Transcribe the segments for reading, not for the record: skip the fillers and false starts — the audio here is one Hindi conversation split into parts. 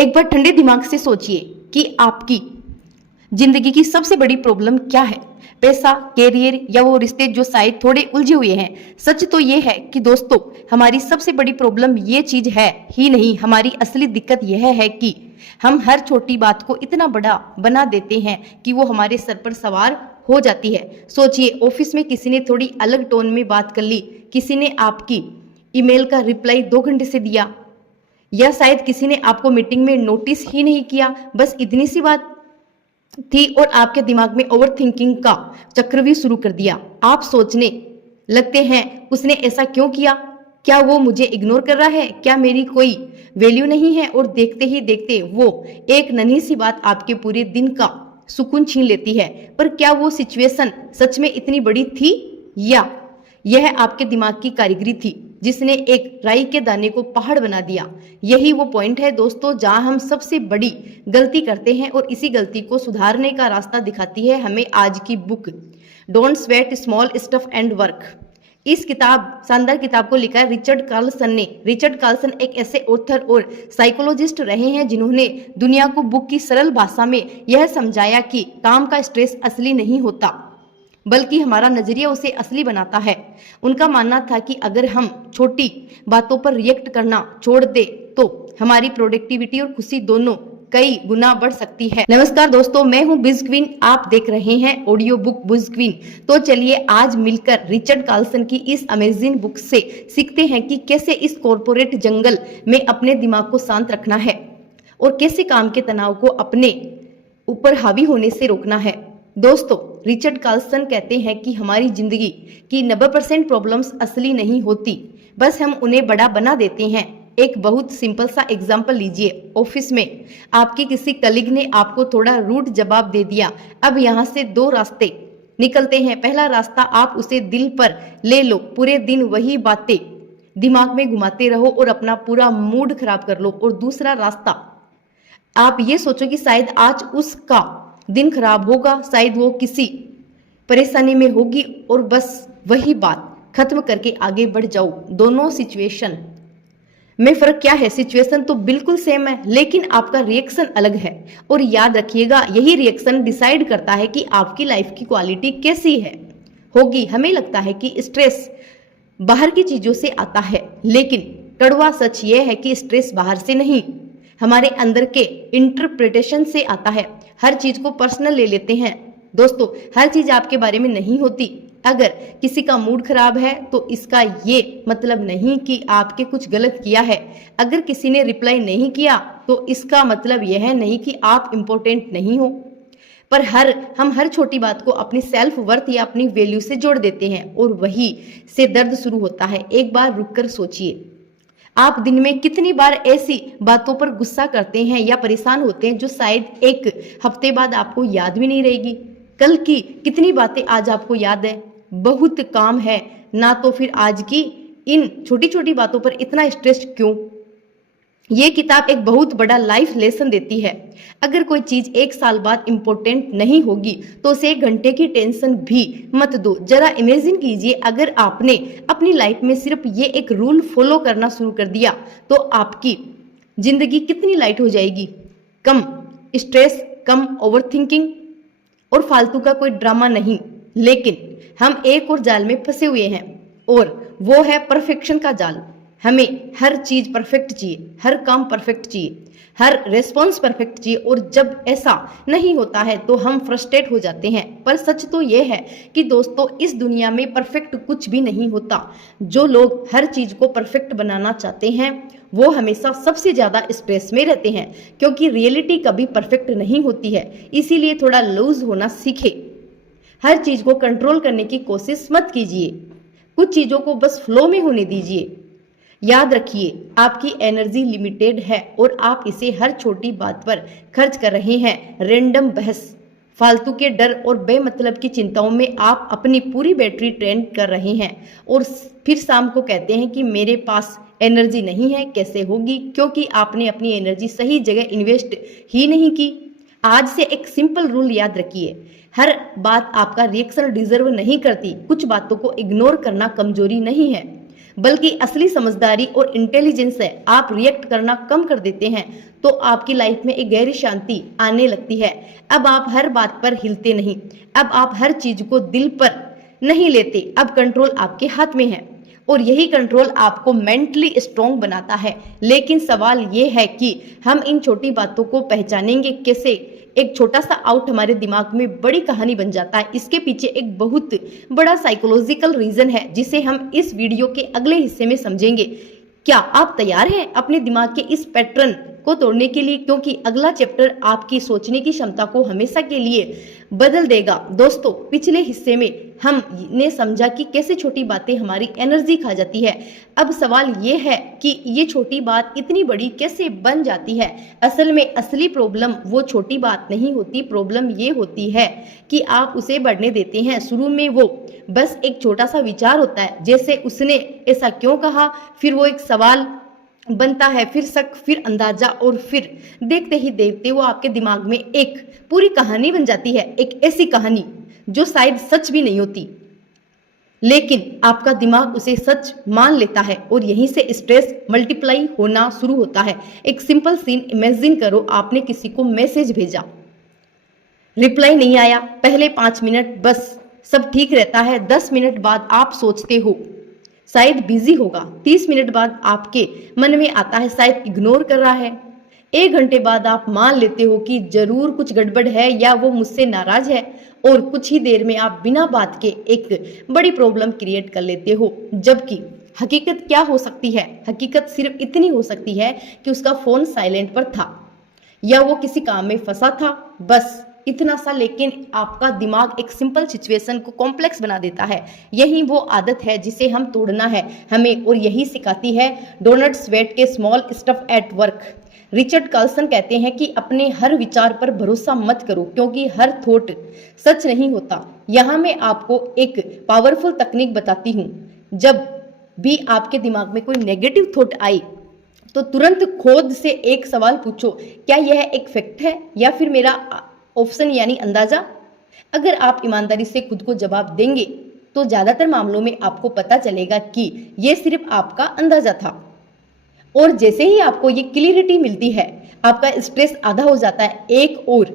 एक बार ठंडे दिमाग से सोचिए कि आपकी जिंदगी की सबसे बड़ी प्रॉब्लम क्या है। पैसा, कैरियर या वो रिश्ते जो शायद थोड़े उलझे हुए हैं। सच तो ये है कि दोस्तों, हमारी सबसे बड़ी प्रॉब्लम ये चीज है ही नहीं। हमारी असली दिक्कत यह है कि हम हर छोटी बात को इतना बड़ा बना देते हैं कि वो हमारे सर पर सवार हो जाती है। सोचिए, ऑफिस में किसी ने थोड़ी अलग टोन में बात कर ली, किसी ने आपकी ईमेल का रिप्लाई 2 घंटे से दिया, या शायद किसी ने आपको मीटिंग में नोटिस ही नहीं किया। बस इतनी सी बात थी और आपके दिमाग में ओवर थिंकिंग का चक्रव्यूह शुरू कर दिया। आप सोचने लगते हैं, उसने ऐसा क्यों किया? क्या वो मुझे इग्नोर कर रहा है? क्या मेरी कोई वैल्यू नहीं है? और देखते ही देखते वो एक नन्ही सी बात आपके पूरे दिन का सुकून छीन लेती है। पर क्या वो सिचुएशन सच में इतनी बड़ी थी, या यह आपके दिमाग की कारीगरी थी जिसने एक राई के दाने को पहाड़ बना दिया? यही वो पॉइंट है दोस्तों, जहां हम सबसे बड़ी गलती करते हैं और इसी गलती को सुधारने का रास्ता दिखाती है हमें आज की book don't sweat small stuff and work. इस शानदार किताब को लिखा है रिचर्ड कार्लसन ने। रिचर्ड कार्लसन एक ऐसे ऑथर और साइकोलॉजिस्ट रहे हैं जिन्होंने दुनिया को बुक की सरल भाषा में यह समझाया कि काम का स्ट्रेस असली नहीं होता, बल्कि हमारा नजरिया उसे असली बनाता है। उनका मानना था कि अगर हम छोटी बातों पर रिएक्ट करना छोड़ दे तो हमारी प्रोडक्टिविटी और खुशी दोनों कई गुना बढ़ सकती है। नमस्कार दोस्तों, मैं हूं बिज क्वीन, आप देख रहे हैं ऑडियो बुक बिज क्वीन। तो चलिए आज मिलकर रिचर्ड कार्लसन की इस अमेजिंग बुक से सीखते हैं कि कैसे इस कॉर्पोरेट जंगल में अपने दिमाग को शांत रखना है और कैसे काम के तनाव को अपने ऊपर हावी होने से रोकना है। दोस्तों, रिचर्ड कार्लसन कहते हैं कि हमारी जिंदगी की 90% प्रॉब्लम्स असली नहीं होती, बस हम उन्हें बड़ा बना देते हैं। एक बहुत सिंपल सा एग्जांपल लीजिए। ऑफिस में आपके किसी कलीग ने आपको थोड़ा रूड जवाब दे दिया। अब यहाँ से 2 रास्ते निकलते हैं। पहला रास्ता, आप उसे दिल पर ले लो, पूरे दिन वही बातें दिमाग में घुमाते रहो और अपना पूरा मूड खराब कर लो। और दूसरा रास्ता, आप ये सोचो कि शायद आज उसका दिन खराब होगा, शायद वो किसी परेशानी में होगी, और बस वही बात खत्म करके आगे बढ़ जाओ। दोनों सिचुएशन में फर्क क्या है? सिचुएशन तो बिल्कुल सेम है, लेकिन आपका रिएक्शन अलग है। और याद रखिएगा, यही रिएक्शन डिसाइड करता है कि आपकी लाइफ की क्वालिटी कैसी है होगी। हमें लगता है कि स्ट्रेस बाहर की चीजों से आता है, लेकिन कड़वा सच यह है कि स्ट्रेस बाहर से नहीं, हमारे अंदर के इंटरप्रिटेशन से आता है। हर चीज को पर्सनल ले लेते हैं दोस्तों। हर चीज आपके बारे में नहीं होती। अगर किसी का मूड खराब है तो इसका ये मतलब नहीं कि आपके कुछ गलत किया है। अगर किसी ने रिप्लाई नहीं किया तो इसका मतलब यह नहीं कि आप इम्पोर्टेंट नहीं हो। पर हम हर छोटी बात को अपनी सेल्फ वर्थ या अपनी वैल्यू से जोड़ देते हैं और वही से दर्द शुरू होता है। एक बार रुककर सोचिए, आप दिन में कितनी बार ऐसी बातों पर गुस्सा करते हैं या परेशान होते हैं जो शायद एक हफ्ते बाद आपको याद भी नहीं रहेगी? कल की कितनी बातें आज आपको याद है? बहुत काम है ना, तो फिर आज की इन छोटी छोटी बातों पर इतना स्ट्रेस क्यों? ये किताब एक बहुत बड़ा लाइफ लेसन देती है। अगर कोई चीज 1 साल बाद इंपॉर्टेंट नहीं होगी तो उसे 1 घंटे की टेंशन भी मत दो। जरा इमेजिन कीजिए, अगर आपने अपनी लाइफ में सिर्फ ये एक रूल फॉलो करना शुरू कर दिया तो आपकी जिंदगी कितनी लाइट हो जाएगी। कम स्ट्रेस, कम ओवरथिंकिंग और फालतू का कोई ड्रामा नहीं। लेकिन हम एक और जाल में फंसे हुए हैं, और वो है परफेक्शन का जाल। हमें हर चीज परफेक्ट चाहिए, हर काम परफेक्ट चाहिए, हर रेस्पॉन्स परफेक्ट चाहिए, और जब ऐसा नहीं होता है तो हम फ्रस्ट्रेट हो जाते हैं। पर सच तो यह है कि दोस्तों, इस दुनिया में परफेक्ट कुछ भी नहीं होता। जो लोग हर चीज को परफेक्ट बनाना चाहते हैं वो हमेशा सबसे ज्यादा स्ट्रेस में रहते हैं, क्योंकि रियलिटी कभी परफेक्ट नहीं होती है। इसीलिए थोड़ा लूज होना सीखे। हर चीज को कंट्रोल करने की कोशिश मत कीजिए, कुछ चीजों को बस फ्लो में होने दीजिए। याद रखिए, आपकी एनर्जी लिमिटेड है और आप इसे हर छोटी बात पर खर्च कर रहे हैं। रैंडम बहस, फालतू के डर और बेमतलब की चिंताओं में आप अपनी पूरी बैटरी ट्रेन कर रहे हैं, और फिर शाम को कहते हैं कि मेरे पास एनर्जी नहीं है। कैसे होगी? क्योंकि आपने अपनी एनर्जी सही जगह इन्वेस्ट ही नहीं की। आज से एक सिंपल रूल याद रखिए, हर बात आपका रिएक्शन डिजर्व नहीं करती। कुछ बातों को इग्नोर करना कमजोरी नहीं है, बल्कि असली समझदारी और इंटेलिजेंस है। आप रिएक्ट करना कम कर देते हैं तो आपकी लाइफ में एक गहरी शांति आने लगती है। अब आप हर बात पर हिलते नहीं, अब आप हर चीज को दिल पर नहीं लेते, अब कंट्रोल आपके हाथ में है और यही कंट्रोल आपको मेंटली स्ट्रांग बनाता है। लेकिन सवाल ये है कि हम इन छोटी बातों को पहचानेंगे कैसे। एक छोटा सा आउट हमारे दिमाग में बड़ी कहानी बन जाता है। इसके पीछे एक बहुत बड़ा साइकोलॉजिकल रीजन है जिसे हम इस वीडियो के अगले हिस्से में समझेंगे। क्या आप तैयार हैं अपने दिमाग के इस पैटर्न को तोड़ने के लिए, क्योंकि अगला चैप्टर आपकी सोचने की क्षमता को हमेशा के लिए बदल देगा। दोस्तों, पिछले हिस्से में हमने समझा कि कैसे छोटी बातें हमारी एनर्जी खा जाती है। अब सवाल ये है कि ये छोटी बात इतनी बड़ी कैसे बन जाती है। असल में असली प्रॉब्लम वो छोटी बात नहीं होती, प्रॉब्लम ये होती है कि आप उसे बढ़ने देते हैं। शुरू में वो बस एक छोटा सा विचार होता है, जैसे उसने ऐसा क्यों कहा, फिर वो एक सवाल बनता है, फिर शक, फिर अंदाजा और फिर देखते ही देखते वो आपके दिमाग में एक पूरी कहानी बन जाती है। एक ऐसी कहानी जो शायद सच भी नहीं होती, लेकिन आपका दिमाग उसे सच मान लेता है और यहीं से स्ट्रेस मल्टीप्लाई होना शुरू होता है। एक सिंपल सीन इमेजिन करो, आपने किसी को मैसेज भेजा, रिप्लाई नहीं आया, पहले 5 मिनट बस सब ठीक रहता है, 10 मिनट बाद आप सोचते हो शायद बिजी होगा, 30 मिनट बाद आपके मन में आता है शायद इग्नोर कर रहा है, 1 घंटे बाद आप मान लेते हो कि जरूर कुछ गड़बड़ है या वो मुझसे नाराज है, और कुछ ही देर में आप बिना बात के एक बड़ी प्रॉब्लम क्रिएट कर लेते हो। जबकि हकीकत क्या हो सकती है? हकीकत सिर्फ इतनी हो सकती है कि उसका फोन साइलेंट पर था या वो किसी काम में फंसा था, बस इतना सा। लेकिन आपका दिमाग एक सिंपल सिचुएशन को कॉम्प्लेक्स बना देता है। यही वो आदत है जिसे हम तोड़ना है हमें, और यही सिखाती है डोनट स्वेट के small stuff at work. Richard Carlson कहते हैं कि अपने हर विचार पर भरोसा मत करो, क्योंकि हर थॉट सच नहीं होता। यहाँ मैं आपको एक पावरफुल तकनीक बताती हूँ। जब भी आपके दिमाग में कोई नेगेटिव थॉट आए तो तुरंत खुद से एक सवाल पूछो, क्या यह एक फैक्ट है या फिर मेरा ऑप्शन यानी अंदाजा। अगर आप ईमानदारी से खुद को जवाब देंगे तो ज्यादातर मामलों में आपको पता चलेगा कि यह सिर्फ आपका अंदाजा था। और जैसे ही आपको ये क्लियरिटी मिलती है, आपका स्ट्रेस आधा हो जाता है। एक और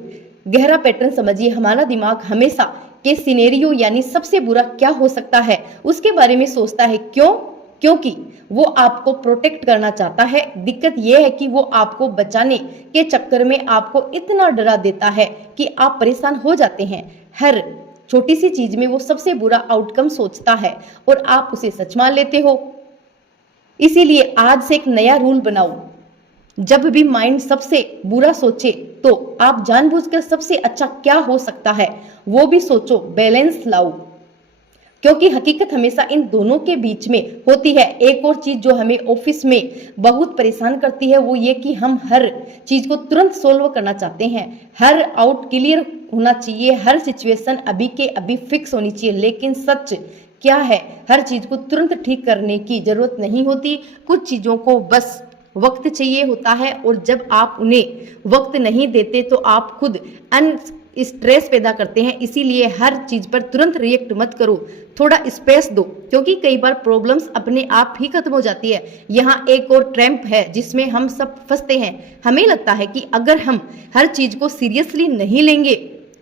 गहरा पैटर्न समझिए, हमारा दिमाग हमेशा के सिनेरियो यानी सबसे बुरा क्या हो सकता है उसके बारे में सोचता है। क्यों? क्योंकि वो आपको प्रोटेक्ट करना चाहता है। दिक्कत यह है कि वो आपको बचाने के चक्कर में आपको इतना डरा देता है कि आप परेशान हो जाते हैं। हर छोटी सी चीज में वो सबसे बुरा आउटकम सोचता है और आप उसे सच मान लेते हो। इसीलिए आज से एक नया रूल बनाओ, जब भी माइंड सबसे बुरा सोचे तो आप जानबूझकर सबसे अच्छा क्या हो सकता है वो भी सोचो, बैलेंस लाओ। क्योंकि हकीकत हमेशा इन दोनों के बीच में होती है। एक और चीज जो हमें ऑफिस में बहुत परेशान करती है वो ये कि हम हर चीज को तुरंत सोल्व करना चाहते हैं। हर आउट क्लियर होना चाहिए, हर सिचुएशन अभी के अभी फिक्स होनी चाहिए। लेकिन सच क्या है, हर चीज को तुरंत ठीक करने की जरूरत नहीं होती। कुछ चीजों को बस वक्त चाहिए होता है, और जब आप उन्हें वक्त नहीं देते तो आप खुद स्ट्रेस पैदा करते हैं। इसीलिए हर चीज पर तुरंत रिएक्ट मत करो, थोड़ा स्पेस दो, क्योंकि कई बार प्रॉब्लम्स अपने आप ही खत्म हो जाती है। यहाँ एक और ट्रैप है जिसमें हम सब फंसते हैं। हमें लगता है कि अगर हम हर चीज को सीरियसली नहीं लेंगे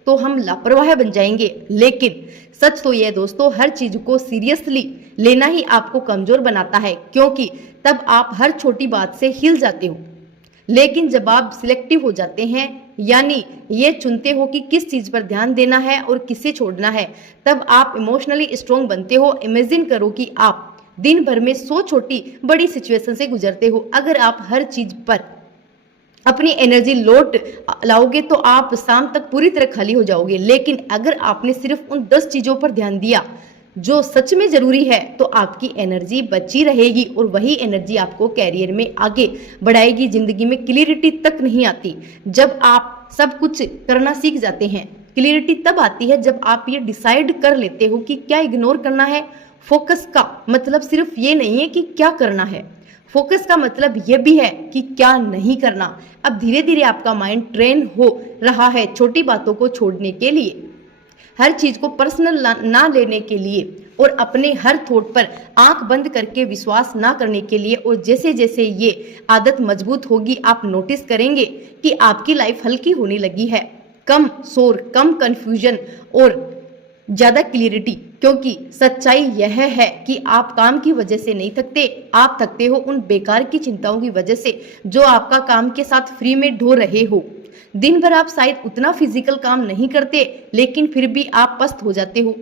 तो हम लापरवाह बन जाएंगे, लेकिन सच तो यह दोस्तों, हर चीज को सीरियसली लेना ही आपको कमजोर बनाता है, क्योंकि तब आप हर छोटी बात से हिल जाते हो। लेकिन जब आप सिलेक्टिव हो जाते हैं, यानी ये चुनते हो कि किस चीज पर ध्यान देना है और किसे छोड़ना है, तब आप इमोशनली स्ट्रॉन्ग बनते हो। इमेजिन करो कि आप दिन भर में 100 छोटी बड़ी सिचुएशन से गुजरते हो। अगर आप हर चीज पर अपनी एनर्जी लौट लाओगे तो आप शाम तक पूरी तरह खाली हो जाओगे। लेकिन अगर आपने सिर्फ उन 10 चीजों पर ध्यान दिया जो सच में जरूरी है, तो आपकी एनर्जी बची रहेगी और वही एनर्जी आपको कैरियर में आगे बढ़ाएगी। जिंदगी में क्लियरिटी तक नहीं आती जब आप सब कुछ करना सीख जाते हैं। क्लियरिटी तब आती है जब आप ये डिसाइड कर लेते हो कि क्या इग्नोर करना है। फोकस का मतलब सिर्फ ये नहीं है कि क्या करना है, फोकस का मतलब यह भी है कि क्या नहीं करना। अब धीरे धीरे आपका माइंड ट्रेन हो रहा है छोटी बातों को छोड़ने के लिए, हर चीज को पर्सनल ना लेने के लिए, और अपने हर थॉट पर आंख बंद करके विश्वास ना करने के लिए। और जैसे जैसे ये आदत मजबूत होगी आप नोटिस करेंगे कि आपकी लाइफ हल्की होने लगी है। कम शोर, कम कंफ्यूजन और ज्यादा क्लियरिटी। क्योंकि सच्चाई यह है कि आप काम की वजह से नहीं थकते, आप थकते हो उन बेकार की चिंताओं की वजह से जो आपका काम के साथ फ्री में ढो रहे हो। दिन भर आप शायद उतना फिजिकल काम नहीं करते, लेकिन फिर भी आप पस्त हो जाते हो।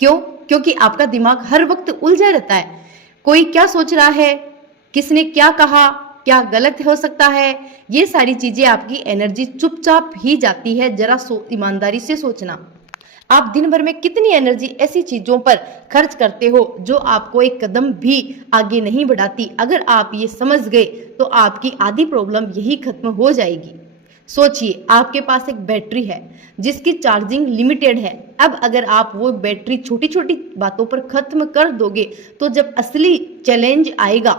क्यों? क्योंकि आपका दिमाग हर वक्त उलझा रहता है। कोई क्या सोच रहा है, किसने क्या कहा, क्या गलत हो सकता है, ये सारी चीजें आपकी एनर्जी चुपचाप ही जाती है। जरा ईमानदारी से सोचना, आप दिन भर में कितनी एनर्जी ऐसी चीजों पर खर्च करते हो जो आपको एक कदम भी आगे नहीं बढ़ाती। अगर आप ये समझ गए तो आपकी आधी प्रॉब्लम यही खत्म हो जाएगी। सोचिए, आपके पास एक बैटरी है जिसकी चार्जिंग लिमिटेड है। अब अगर आप वो बैटरी छोटी छोटी बातों पर खत्म कर दोगे तो जब असली चैलेंज आएगा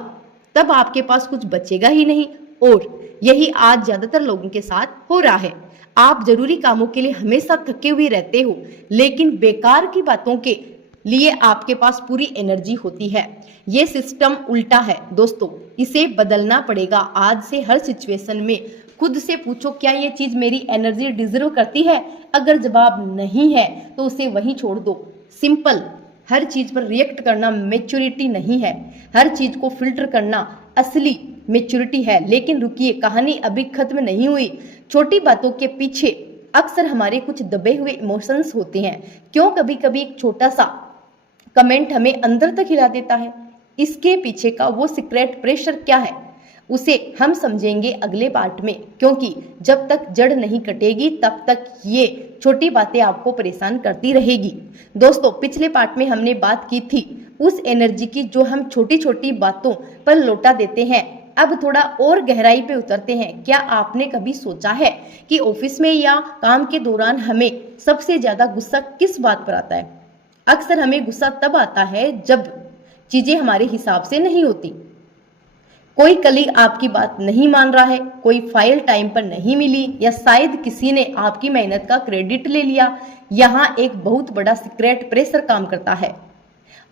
तब आपके पास कुछ बचेगा ही नहीं। और यही आज ज्यादातर लोगों के साथ हो रहा है। आप जरूरी कामों के लिए हमेशा थके हुए रहते हो, लेकिन बेकार की बातों के लिए आपके पास पूरी एनर्जी होती है। ये सिस्टम उल्टा है दोस्तों, इसे बदलना पड़ेगा। आज से हर सिचुएशन में खुद से पूछो, क्या ये चीज मेरी एनर्जी डिजर्व करती है? अगर जवाब नहीं है तो उसे वहीं छोड़ दो। सिंपल। हर चीज पर रिएक्ट करना मैच्योरिटी नहीं है, हर चीज को फिल्टर करना असली मैच्योरिटी है। लेकिन रुकिए, कहानी अभी खत्म नहीं हुई। छोटी बातों के पीछे अक्सर हमारे कुछ दबे हुए इमोशंस होते हैं। क्यों? कभी कभी एक छोटा सा कमेंट हमें अंदर तक हिला देता है। इसके पीछे का वो सीक्रेट प्रेशर क्या है, उसे हम समझेंगे अगले पार्ट में। क्योंकि जब तक जड़ नहीं कटेगी तब तक ये छोटी बातें आपको परेशान करती रहेगी। दोस्तों, पिछले पार्ट में हमने बात की थी उस एनर्जी की जो हम छोटी छोटी बातों पर लौटा देते हैं। अब थोड़ा और गहराई पे उतरते हैं। क्या आपने कभी सोचा है कि ऑफिस में या काम के दौरान हमें सबसे ज्यादा गुस्सा किस बात पर आता है? अक्सर हमें गुस्सा तब आता है जब चीजें हमारे हिसाब से नहीं होती। कोई कलीग आपकी बात नहीं मान रहा है, कोई फाइल टाइम पर नहीं मिली, या शायद किसी ने आपकी मेहनत का क्रेडिट ले लिया। यहाँ एक बहुत बड़ा सीक्रेट प्रेशर काम करता है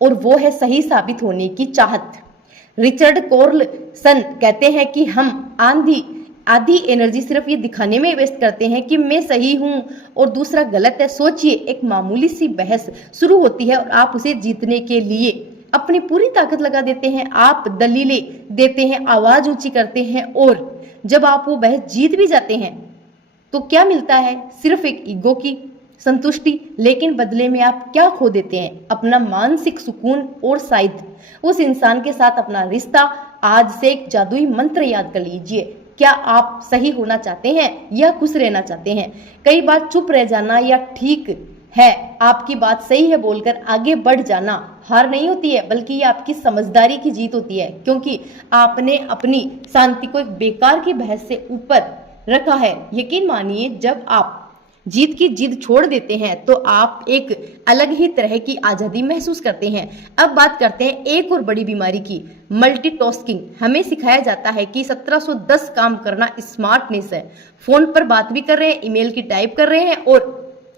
और वो है सही साबित होने की चाहत। रिचर्ड कोर्लसन कहते हैं कि हम आधी एनर्जी सिर्फ ये दिखाने में वेस्ट करते हैं कि मैं सही हूं और दूसरा गलत है। सोचिए, एक मामूली सी बहस शुरू होती है और आप उसे जीतने के लिए अपनी पूरी ताकत लगा देते हैं। आप दलीलें देते हैं, आवाज ऊंची करते हैं, और जब आप वो बहस जीत भी जाते हैं तो क्या मिलता है? सिर्फ एक ईगो की संतुष्टि। लेकिन बदले में आप क्या खो देते हैं? अपना मानसिक सुकून और शायद उस इंसान के साथ अपना रिश्ता। आज से एक जादुई मंत्र याद कर लीजिए। क्या आप सही होना चाहते हैं या खुश रहना चाहते हैं? कई बार चुप रह जाना या ठीक है, आपकी बात सही है बोलकर आगे बढ़ जाना हार नहीं होती है, बल्कि ये आपकी समझदारी की जीत होती है। क्योंकि आपने अपनी शांति को एक बेकार की बहस से ऊपर रखा है। यकीन मानिए, जब आप जीत की जिद छोड़ देते हैं तो आप एक अलग ही तरह की आजादी महसूस करते हैं। अब बात करते हैं एक और बड़ी बीमारी की, मल्टीटास्किंग। हमें सिखाया जाता है कि 1710 काम करना स्मार्टनेस है। फोन पर बात भी कर रहे हैं, ईमेल की टाइप कर रहे हैं और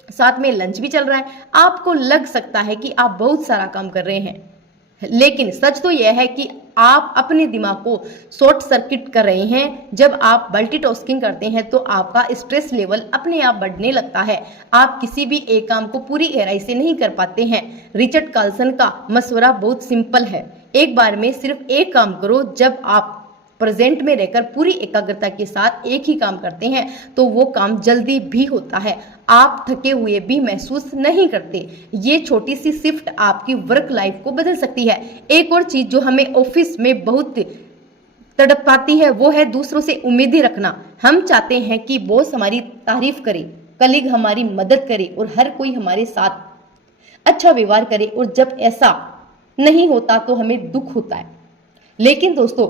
साथ में लंच भी चल रहा है। आपको लग सकता है कि आप बहुत सारा काम कर रहे हैं, लेकिन सच तो यह है कि आप अपने दिमाग को शॉर्ट सर्किट कर रहे हैं। जब आप मल्टीटास्किंग करते हैं तो आपका स्ट्रेस लेवल अपने आप बढ़ने लगता है। आप किसी भी एक काम को पूरी गहराई से नहीं कर पाते हैं। रिचर्ड कार्लसन का मशवरा बहुत सिंपल है, एक बार में सिर्फ एक काम करो। जब आप प्रेजेंट में रहकर पूरी एकाग्रता के साथ एक ही काम करते हैं तो वो काम जल्दी भी होता है, आप थके हुए भी महसूस नहीं करते। ये छोटी सी शिफ्ट आपकी वर्क लाइफ को बदल सकती है। एक और चीज जो हमें ऑफिस में बहुत तड़पाती है वो है दूसरों से उम्मीदें रखना। हम चाहते हैं कि बॉस हमारी तारीफ करे, कलीग हमारी मदद करे और हर कोई हमारे साथ अच्छा व्यवहार करे, और जब ऐसा नहीं होता तो हमें दुख होता है। लेकिन दोस्तों,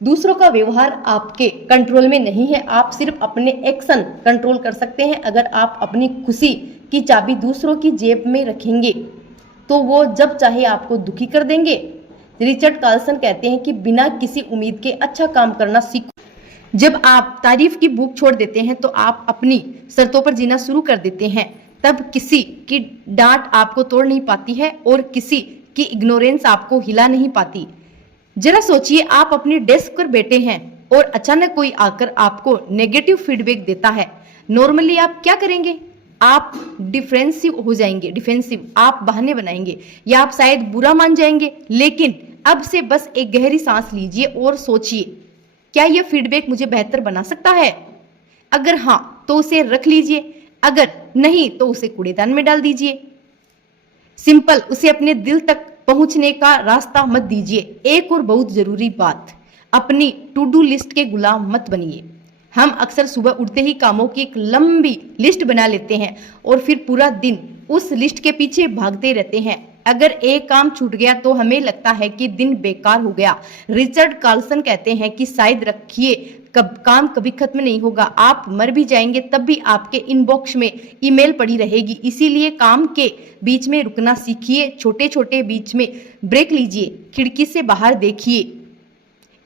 दूसरों का व्यवहार आपके कंट्रोल में नहीं है, आप सिर्फ अपने एक्शन कंट्रोल कर सकते हैं। अगर आप अपनी खुशी की चाबी दूसरों की जेब में रखेंगे तो वो जब चाहे आपको दुखी कर देंगे। रिचर्ड कार्लसन कहते हैं कि बिना किसी उम्मीद के अच्छा काम करना सीखो। जब आप तारीफ की भूख छोड़ देते हैं तो आप अपनी शर्तों पर जीना शुरू कर देते हैं। तब किसी की डांट आपको तोड़ नहीं पाती है और किसी की इग्नोरेंस आपको हिला नहीं पाती। जरा सोचिए, आप अपनी डेस्क पर बैठे हैं और अचानक कोई आकर आपको नेगेटिव फीडबैक देता है। नॉर्मली आप क्या करेंगे? आप डिफेंसिव हो जाएंगे, डिफेंसिव, आप बहाने बनाएंगे या आप शायद बुरा मान जाएंगे। लेकिन अब से बस एक गहरी सांस लीजिए और सोचिए, क्या यह फीडबैक मुझे बेहतर बना सकता है? अगर हाँ तो उसे रख लीजिए, अगर नहीं तो उसे कूड़ेदान में डाल दीजिए। सिंपल, उसे अपने दिल तक पहुंचने का रास्ता मत दीजिए। एक और बहुत जरूरी बात, अपनी टू डू लिस्ट के गुलाम मत बनिए। हम अक्सर सुबह उठते ही कामों की एक लंबी लिस्ट बना लेते हैं और फिर पूरा दिन उस लिस्ट के पीछे भागते रहते हैं। अगर एक काम छूट गया तो हमें लगता है कि दिन बेकार हो गया। रिचर्ड कार्लसन कहते हैं कि शायद रखिए काम कभी खत्म नहीं होगा, आप मर भी जाएंगे तब भी आपके इनबॉक्स में ईमेल पड़ी रहेगी। इसीलिए काम के बीच में रुकना सीखिए, छोटे छोटे बीच में ब्रेक लीजिए, खिड़की से बाहर देखिए,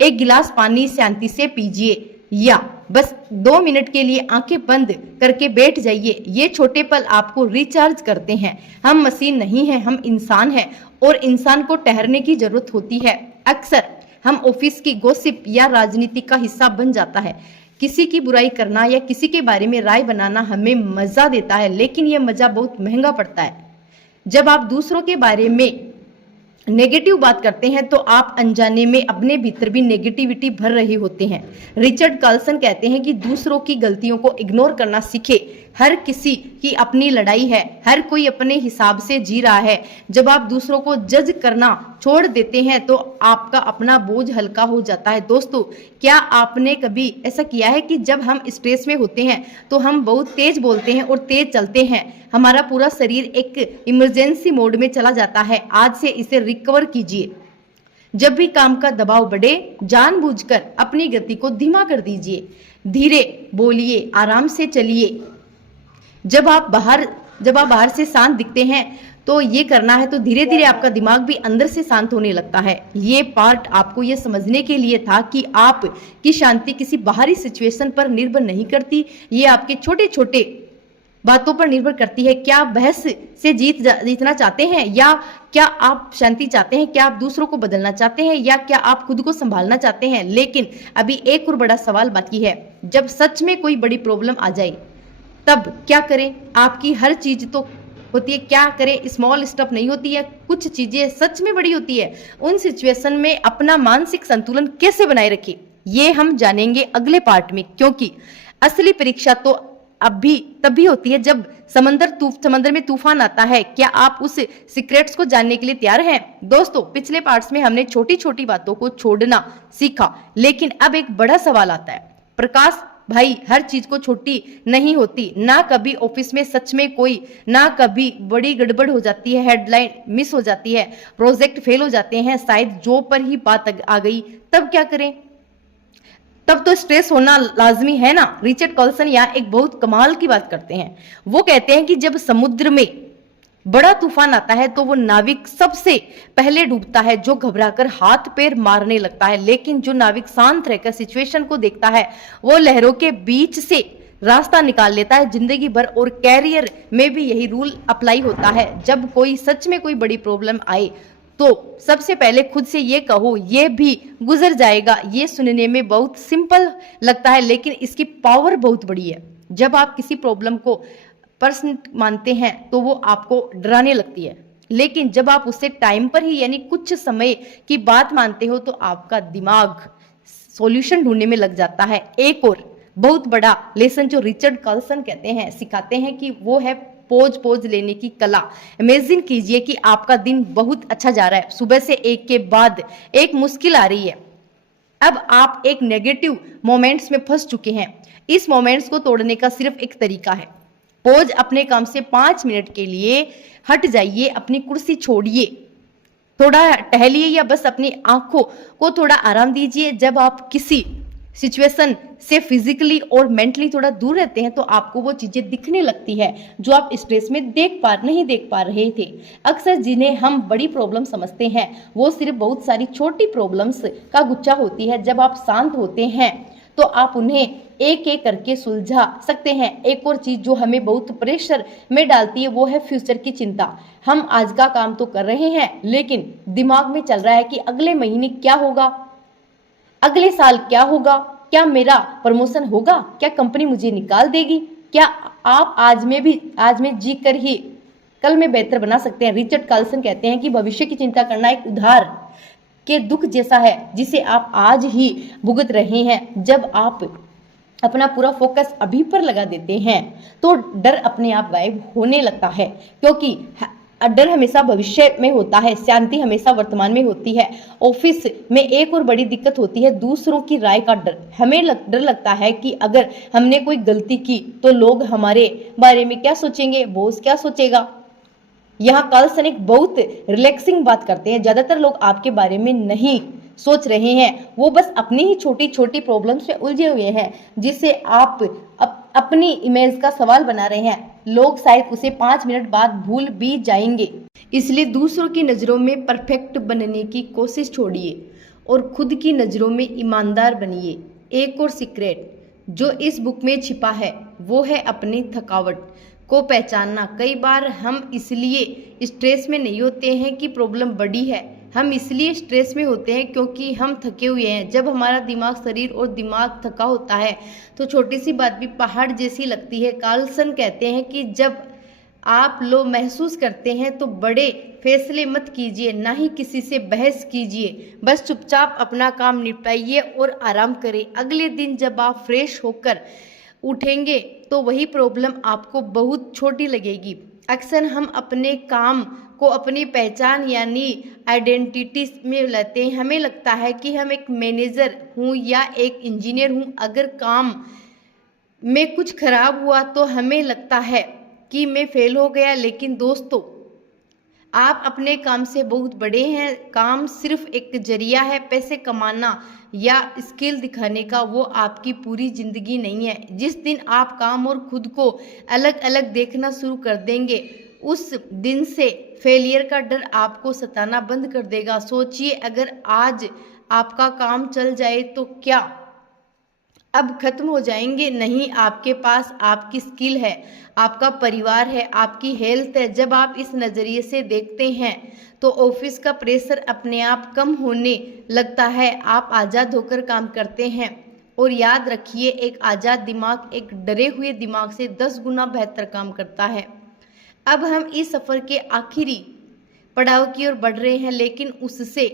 एक गिलास पानी शांति से पीजिए या बस 2 मिनट के लिए आंखें बंद करके बैठ जाइए। ये छोटे पल आपको रिचार्ज करते हैं। हम मशीन नहीं हैं, हम इंसान हैं और इंसान को ठहरने की जरूरत होती है। अक्सर हम ऑफिस की गॉसिप या राजनीति का हिस्सा बन जाता है। किसी की बुराई करना या किसी के बारे में राय बनाना हमें मजा देता है, लेकिन यह मजा बहुत महंगा पड़ता है। जब आप दूसरों के बारे में नेगेटिव बात करते हैं तो आप अनजाने में अपने भीतर भी नेगेटिविटी भर रहे होते हैं। रिचर्ड कार्लसन कहते हैं कि दूसरों की गलतियों को इग्नोर करना सीखे। हर किसी की अपनी लड़ाई है, हर कोई अपने हिसाब से जी रहा है। जब आप दूसरों को जज करना छोड़ देते हैं तो आपका अपना बोझ हल्का हो जाता है। दोस्तों, क्या आपने कभी ऐसा किया है कि जब हम स्ट्रेस में होते हैं तो हम बहुत तेज बोलते हैं और तेज चलते हैं, हमारा पूरा शरीर एक इमरजेंसी मोड में चला जाता है। आज से इसे रिकवर कीजिए। जब भी काम का दबाव बढ़े, जानबूझकर अपनी गति को धीमा कर दीजिए। धीरे बोलिए, आराम से चलिए। जब आप बाहर से शांत दिखते हैं तो ये करना है तो धीरे धीरे आपका दिमाग भी अंदर से शांत होने लगता है। ये पार्ट आपको ये समझने के लिए था कि आप की शांति किसी बाहरी सिचुएशन पर निर्भर नहीं करती, ये आपके छोटे छोटे बातों पर निर्भर करती है। क्या आप बहस से जीतना चाहते हैं या क्या आप शांति चाहते हैं? क्या आप दूसरों को बदलना चाहते हैं या क्या आप खुद को संभालना चाहते हैं? लेकिन अभी एक और बड़ा सवाल बाकी है, जब सच में कोई बड़ी प्रॉब्लम आ जाए तब क्या करें? आपकी हर चीज तो होती है, क्या करें? स्मॉल स्टेप नहीं होती है, कुछ चीजें सच में बड़ी होती है। उन सिचुएशन में अपना मानसिक संतुलन कैसे बनाए रखें, ये हम जानेंगे अगले पार्ट में, क्योंकि असली परीक्षा तो अभी तभी होती है जब समंदर में तूफान आता है। क्या आप उस सीक्रेट्स को जानने के लिए तैयार हैं? दोस्तों, पिछले पार्ट्स में हमने छोटी छोटी बातों को छोड़ना सीखा, लेकिन अब एक बड़ा सवाल आता है। प्रकाश भाई, हर चीज को छोटी नहीं होती ना, कभी ऑफिस में सच में कोई ना, कभी बड़ी गड़बड़ हो जाती है, हेडलाइन मिस हो जाती है, प्रोजेक्ट फेल हो जाते हैं, शायद जॉब पर ही बात आ गई, तब क्या करें? तब तो स्ट्रेस होना लाजमी है ना। रिचर्ड कार्लसन यहाँ एक बहुत कमाल की बात करते हैं। वो कहते हैं कि जब समुद्र में बड़ा तूफान आता है तो वो नाविक सबसे पहले डूबता है, जो घबराकर हाथ पैर मारने लगता है। लेकिन जो नाविक शांत रहकर सिचुएशन को देखता है वो लहरों के बीच से रास्ता निकाल लेता है। जिंदगी भर और कैरियर में भी यही रूल अप्लाई होता है। जब कोई सच में कोई बड़ी प्रॉब्लम आए तो सबसे पहले खुद से ये कहो, ये भी गुजर जाएगा। ये सुनने में बहुत सिंपल लगता है लेकिन इसकी पावर बहुत बड़ी है। जब आप किसी प्रॉब्लम को पर्सन मानते हैं तो वो आपको डराने लगती है, लेकिन जब आप उससे टाइम पर ही यानी कुछ समय की बात मानते हो तो आपका दिमाग सॉल्यूशन ढूंढने में लग जाता है। एक और बहुत बड़ा लेसन जो रिचर्ड कार्लसन कहते हैं, सिखाते हैं कि वो है पोज लेने की कला। इमेजिन कीजिए कि आपका दिन बहुत अच्छा जा रहा है, सुबह से एक के बाद एक मुश्किल आ रही है। अब आप एक नेगेटिव मोमेंट्स में फंस चुके हैं। इस मोमेंट्स को तोड़ने का सिर्फ एक तरीका है, पोज। अपने काम से 5 मिनट के लिए हट जाइए, अपनी कुर्सी छोड़िए, थोड़ा टहलिए या बस अपनी आंखों को थोड़ा आराम दीजिए। जब आप किसी सिचुएशन से फिजिकली और मेंटली थोड़ा दूर रहते हैं तो आपको वो चीजें दिखने लगती है जो आप स्ट्रेस में नहीं देख पा रहे थे। अक्सर जिन्हें हम बड़ी प्रॉब्लम समझते हैं वो सिर्फ बहुत सारी छोटी प्रॉब्लम्स का गुच्छा होती है। जब आप शांत होते हैं तो आप उन्हें एक एक करके सुलझा सकते हैं। एक और चीज जो हमें बहुत प्रेशर में डालती है वो है फ्यूचर की चिंता। हम आज का काम तो कर रहे हैं लेकिन दिमाग में चल रहा है कि अगले महीने क्या होगा, अगले साल क्या होगा, क्या मेरा प्रमोशन होगा, क्या कंपनी मुझे निकाल देगी, क्या आप आज में जी कर ही कल में बेहतर बना सकते हैं। रिचर्ड कार्लसन कहते हैं कि भविष्य की चिंता करना एक उधार के दुख जैसा है जिसे आप आज ही भुगत रहे हैं। जब आप अपना पूरा फोकस अभी पर लगा देते हैं तो डर अपने आप गायब होने लगता है, क्योंकि डर हमेशा भविष्य में होता है, शांति हमेशा वर्तमान में होती है। ऑफिस में एक और बड़ी दिक्कत होती है दूसरों की राय का डर। हमें डर लगता है कि अगर हमने कोई गलती की तो लोग हमारे बारे में क्या सोचेंगे, बॉस क्या सोचेगा। यहाँ कार्लसन एक बहुत रिलैक्सिंग बात करते हैं। ज्यादातर लोग आपके बारे में नहीं सोच रहे हैं, वो बस अपनी ही छोटी छोटी प्रॉब्लम से उलझे हुए हैं जिसे आप अपनी इमेज का सवाल बना रहे हैं। लोग शायद उसे 5 मिनट बाद भूल भी जाएंगे। इसलिए दूसरों की नज़रों में परफेक्ट बनने की कोशिश छोड़िए और खुद की नज़रों में ईमानदार बनिए। एक और सीक्रेट जो इस बुक में छिपा है वो है अपनी थकावट को पहचानना। कई बार हम इसलिए स्ट्रेस में नहीं होते हैं कि प्रॉब्लम बड़ी है, हम इसलिए स्ट्रेस में होते हैं क्योंकि हम थके हुए हैं। जब हमारा दिमाग, शरीर और दिमाग थका होता है तो छोटी सी बात भी पहाड़ जैसी लगती है। कार्लसन कहते हैं कि जब आप लो महसूस करते हैं तो बड़े फैसले मत कीजिए, ना ही किसी से बहस कीजिए, बस चुपचाप अपना काम निपटाइए और आराम करें। अगले दिन जब आप फ्रेश होकर उठेंगे तो वही प्रॉब्लम आपको बहुत छोटी लगेगी। अक्सर हम अपने काम को अपनी पहचान यानी आइडेंटिटी में लेते हैं। हमें लगता है कि हम एक मैनेजर हूँ या एक इंजीनियर हूँ। अगर काम में कुछ खराब हुआ तो हमें लगता है कि मैं फेल हो गया, लेकिन दोस्तों आप अपने काम से बहुत बड़े हैं। काम सिर्फ एक जरिया है पैसे कमाना या स्किल दिखाने का, वो आपकी पूरी जिंदगी नहीं है। जिस दिन आप काम और खुद को अलग अलग देखना शुरू कर देंगे उस दिन से फेलियर का डर आपको सताना बंद कर देगा। सोचिए अगर आज आपका काम चल जाए तो क्या अब खत्म हो जाएंगे? नहीं, आपके पास आपकी स्किल है, आपका परिवार है, आपकी हेल्थ है। जब आप इस नज़रिए से देखते हैं तो ऑफिस का प्रेशर अपने आप कम होने लगता है। आप आज़ाद होकर काम करते हैं और याद रखिए एक आज़ाद दिमाग एक डरे हुए दिमाग से 10 गुना बेहतर काम करता है। अब हम इस सफ़र के आखिरी पड़ाव की ओर बढ़ रहे हैं, लेकिन उससे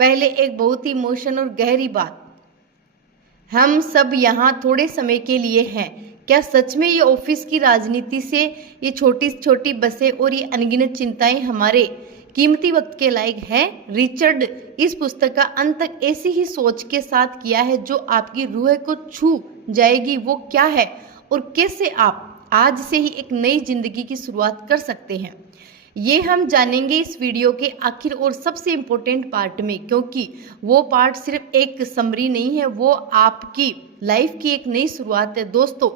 पहले एक बहुत ही इमोशनल और गहरी बात। हम सब यहाँ थोड़े समय के लिए हैं। क्या सच में ये ऑफिस की राजनीति से ये छोटी छोटी बसें और ये अनगिनत चिंताएं हमारे कीमती वक्त के लायक हैं? रिचर्ड इस पुस्तक का अंत तक ऐसी ही सोच के साथ किया है जो आपकी रूह को छू जाएगी। वो क्या है और कैसे आप आज से ही एक नई जिंदगी की शुरुआत कर सकते हैं, ये हम जानेंगे इस वीडियो के आखिर और सबसे इम्पोर्टेंट पार्ट में, क्योंकि वो पार्ट सिर्फ एक समरी नहीं है, वो आपकी लाइफ की एक नई शुरुआत है। दोस्तों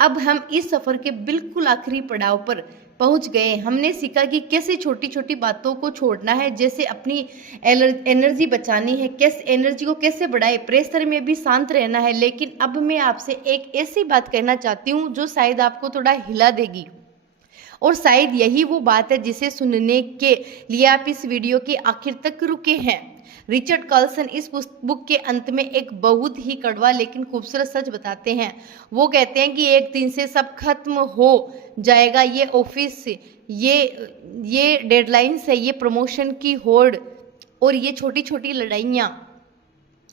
अब हम इस सफ़र के बिल्कुल आखिरी पड़ाव पर पहुंच गए। हमने सीखा कि कैसे छोटी छोटी बातों को छोड़ना है, जैसे अपनी एनर्जी बचानी है, कैसे एनर्जी को कैसे बढ़ाए, प्रेशर में भी शांत रहना है। लेकिन अब मैं आपसे एक ऐसी बात कहना चाहती हूँ जो शायद आपको थोड़ा हिला देगी, और शायद यही वो बात है जिसे सुनने के लिए आप इस वीडियो के आखिर तक रुके हैं। रिचर्ड कार्लसन इस बुक के अंत में एक बहुत ही कड़वा लेकिन खूबसूरत सच बताते हैं। वो कहते हैं कि एक दिन से सब खत्म हो जाएगा, ये ऑफिस, ये डेडलाइंस है, ये प्रमोशन की होड़ और ये छोटी छोटी लड़ाइयाँ,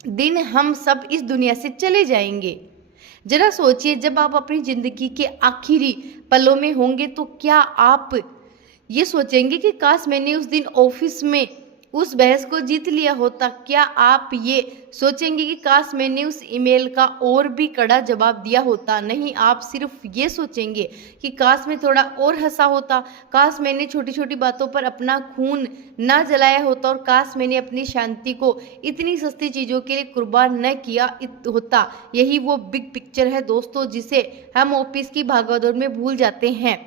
दिन हम सब इस दुनिया से चले जाएंगे। जरा सोचिए जब आप अपनी जिंदगी के आखिरी पलों में होंगे तो क्या आप ये सोचेंगे कि काश मैंने उस दिन ऑफिस में उस बहस को जीत लिया होता? क्या आप ये सोचेंगे कि काश मैंने उस ईमेल का और भी कड़ा जवाब दिया होता? नहीं, आप सिर्फ ये सोचेंगे कि काश मैं थोड़ा और हंसा होता, काश मैंने छोटी छोटी बातों पर अपना खून ना जलाया होता, और काश मैंने अपनी शांति को इतनी सस्ती चीज़ों के लिए कुर्बान न किया होता। यही वो बिग पिक्चर है दोस्तों जिसे हम ऑफिस की भागदौड़ में भूल जाते हैं।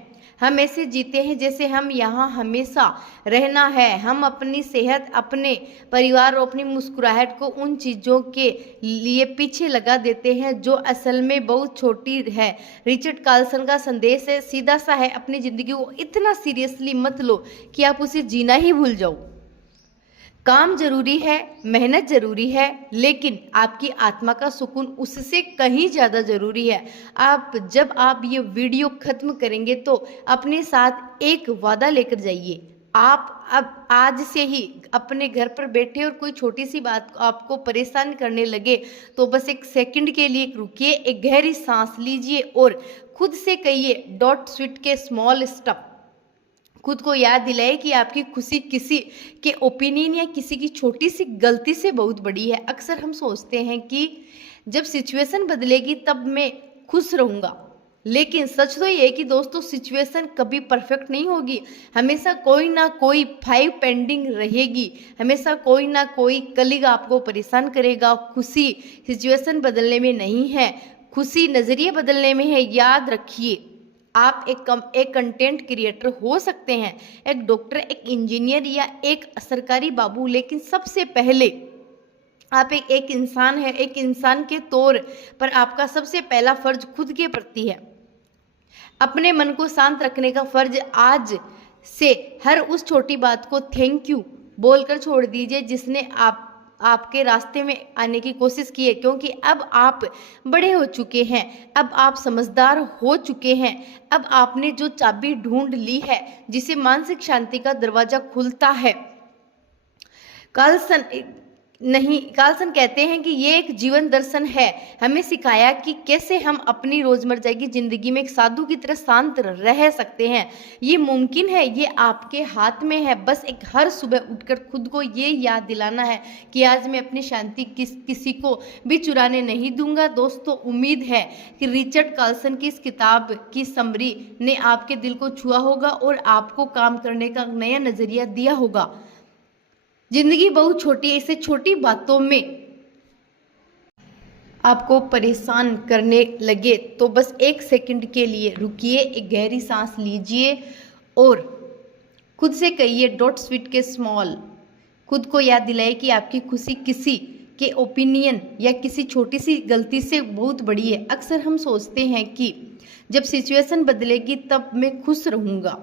हम ऐसे जीते हैं जैसे हम यहाँ हमेशा रहना है। हम अपनी सेहत, अपने परिवार और अपनी मुस्कुराहट को उन चीज़ों के लिए पीछे लगा देते हैं जो असल में बहुत छोटी है। रिचर्ड कार्लसन का संदेश है, सीधा सा है, अपनी ज़िंदगी को इतना सीरियसली मत लो कि आप उसे जीना ही भूल जाओ। काम जरूरी है, मेहनत जरूरी है, लेकिन आपकी आत्मा का सुकून उससे कहीं ज़्यादा ज़रूरी है। जब आप ये वीडियो ख़त्म करेंगे तो अपने साथ एक वादा लेकर जाइए। आप अब आज से ही अपने घर पर बैठे और कोई छोटी सी बात आपको परेशान करने लगे तो बस एक सेकंड के लिए रुकिए, एक गहरी सांस लीजिए और खुद से कहिए डॉट स्वीट के स्मॉल स्टेप। खुद को याद दिलाए कि आपकी खुशी किसी के ओपिनियन या किसी की छोटी सी गलती से बहुत बड़ी है। अक्सर हम सोचते हैं कि जब सिचुएशन बदलेगी तब मैं खुश रहूँगा, लेकिन सच तो ये है कि दोस्तों सिचुएशन कभी परफेक्ट नहीं होगी। हमेशा कोई ना कोई फाइल पेंडिंग रहेगी, हमेशा कोई ना कोई कलीग आपको परेशान करेगा। खुशी सिचुएशन बदलने में नहीं है, खुशी नज़रिए बदलने में है। याद रखिए, आप एक कंटेंट क्रिएटर हो सकते हैं, एक डॉक्टर, एक इंजीनियर या एक सरकारी बाबू, लेकिन सबसे पहले आप एक इंसान है। एक इंसान के तौर पर आपका सबसे पहला फर्ज खुद के प्रति है। अपने मन को शांत रखने का फर्ज आज से हर उस छोटी बात को थैंक यू बोलकर छोड़ दीजिए जिसने आपके रास्ते में आने की कोशिश की है, क्योंकि अब आप बड़े हो चुके हैं, अब आप समझदार हो चुके हैं। अब आपने जो चाबी ढूंढ ली है जिसे मानसिक शांति का दरवाजा खुलता है। कार्लसन कहते हैं कि ये एक जीवन दर्शन है, हमें सिखाया कि कैसे हम अपनी रोजमर्रा की जिंदगी में एक साधु की तरह शांत रह सकते हैं। ये मुमकिन है, ये आपके हाथ में है। बस एक हर सुबह उठकर खुद को ये याद दिलाना है कि आज मैं अपनी शांति किसी को भी चुराने नहीं दूंगा। दोस्तों, उम्मीद है कि रिचर्ड कार्लसन की इस किताब की समरी ने आपके दिल को छुआ होगा और आपको काम करने का नया नजरिया दिया होगा। जिंदगी बहुत छोटी है, इसे छोटी बातों में आपको परेशान करने लगे तो बस एक सेकंड के लिए रुकिए, एक गहरी सांस लीजिए और खुद से कहिए डॉट स्वीट के स्मॉल। खुद को याद दिलाए कि आपकी खुशी किसी के ओपिनियन या किसी छोटी सी गलती से बहुत बड़ी है। अक्सर हम सोचते हैं कि जब सिचुएशन बदलेगी तब मैं खुश रहूँगा,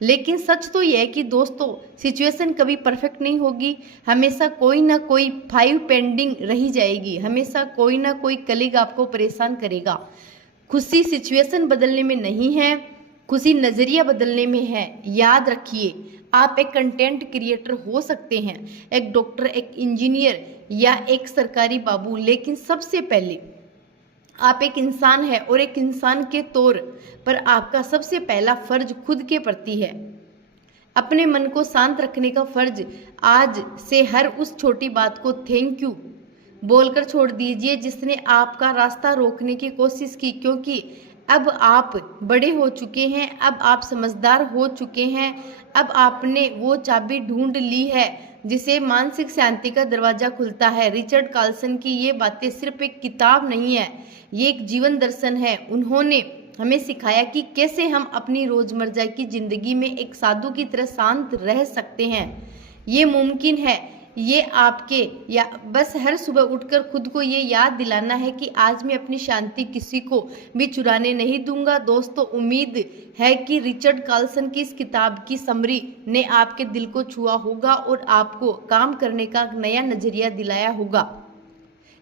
लेकिन सच तो यह है कि दोस्तों सिचुएशन कभी परफेक्ट नहीं होगी। हमेशा कोई ना कोई फाइल पेंडिंग रही जाएगी, हमेशा कोई ना कोई कलीग आपको परेशान करेगा। खुशी सिचुएशन बदलने में नहीं है, खुशी नज़रिया बदलने में है। याद रखिए, आप एक कंटेंट क्रिएटर हो सकते हैं, एक डॉक्टर, एक इंजीनियर या एक सरकारी बाबू, लेकिन सबसे पहले आप एक इंसान है और एक इंसान के तौर पर आपका सबसे पहला फर्ज खुद के प्रति है। अपने मन को शांत रखने का फर्ज आज से हर उस छोटी बात को थैंक यू बोलकर छोड़ दीजिए जिसने आपका रास्ता रोकने की कोशिश की, क्योंकि अब आप बड़े हो चुके हैं, अब आप समझदार हो चुके हैं, अब आपने वो चाबी ढूंढ ली है जिसे मानसिक शांति का दरवाजा खुलता है। रिचर्ड कार्लसन की ये बातें सिर्फ एक किताब नहीं है, ये एक जीवन दर्शन है। उन्होंने हमें सिखाया कि कैसे हम अपनी रोजमर्रा की जिंदगी में एक साधु की तरह शांत रह सकते हैं। ये मुमकिन है, ये आपके या बस हर सुबह उठकर खुद को ये याद दिलाना है कि आज मैं अपनी शांति किसी को भी चुराने नहीं दूंगा। दोस्तों, उम्मीद है कि रिचर्ड कार्लसन की इस किताब की समरी ने आपके दिल को छुआ होगा और आपको काम करने का नया नजरिया दिलाया होगा।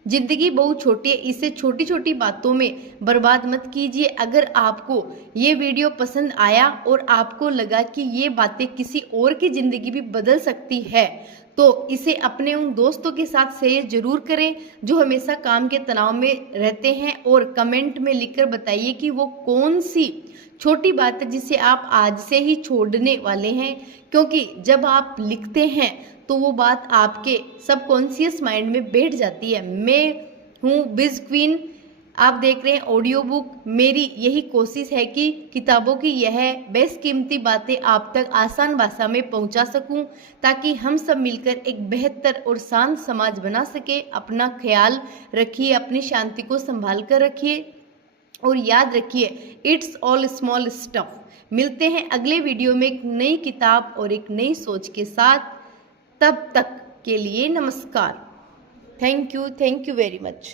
जिंदगी बहुत छोटी है, इसे छोटी छोटी बातों में बर्बाद मत कीजिए। अगर आपको ये वीडियो पसंद आया और आपको लगा कि ये बातें किसी और की ज़िंदगी भी बदल सकती है तो इसे अपने उन दोस्तों के साथ शेयर जरूर करें जो हमेशा काम के तनाव में रहते हैं, और कमेंट में लिखकर बताइए कि वो कौन सी छोटी बात है जिसे आप आज से ही छोड़ने वाले हैं, क्योंकि जब आप लिखते हैं तो वो बात आपके सबकॉन्शियस माइंड में बैठ जाती है। मैं हूँ बिज क्वीन, आप देख रहे हैं ऑडियो बुक। मेरी यही कोशिश है कि किताबों की यह बेशकीमती बातें आप तक आसान भाषा में पहुंचा सकूं, ताकि हम सब मिलकर एक बेहतर और शांत समाज बना सके। अपना ख्याल रखिए, अपनी शांति को संभाल कर रखिए। और याद रखिए, इट्स ऑल स्मॉल स्टफ। मिलते हैं अगले वीडियो में एक नई किताब और एक नई सोच के साथ। तब तक के लिए नमस्कार। Thank you very much.